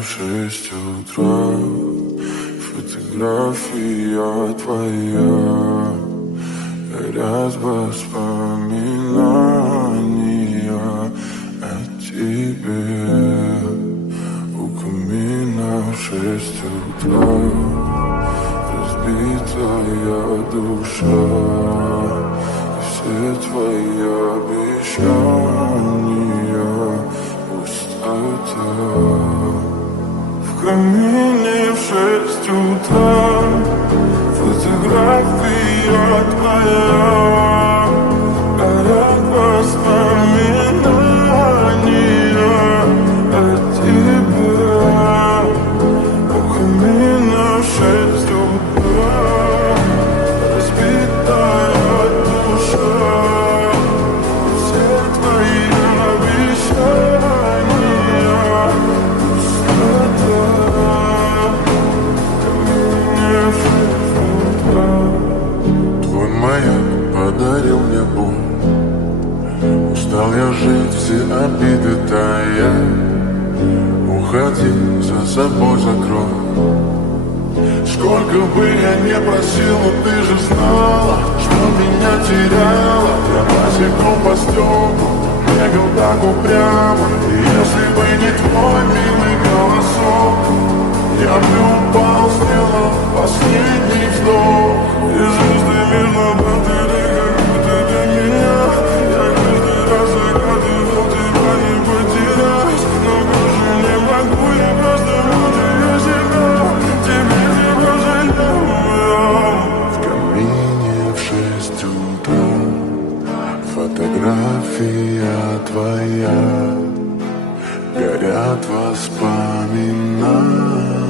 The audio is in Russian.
в 6 утра. Фотография твоя, горят воспоминания о тебе. У камина в 6 утра, разбитая душа, и все твои обещания пустота. В камине в 6 утра, фотография твоя, горят воспоминания о тебе. У камина в 6 утра, разбитая душа, все твои обещания пустота. Твой маяк подарил мне боль, устал я жить, все обиды тая. Уходи, за собой закрой. Сколько бы я не просил, но ты же знала, что меня теряла. Я босиком по стеклу бегал так упрямо, и если бы не твой милый голосок, я бы упал, сделал последний вздох. И звезды мирно были, как будто для меня. Я каждый раз загадывал тебя не потерять, но больше не могу, я просто мучаю себя. Тебе не пожалел. В камине в 6 утра, фотография твоя, горят воспоминания